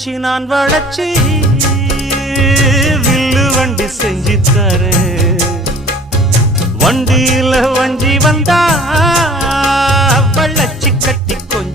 வச்சு நான் வளச்சி வில்லு வண்டி செஞ்சு தரேன். வண்டியில வஞ்சி வந்தா வளச்சி கட்டி கொஞ்சம்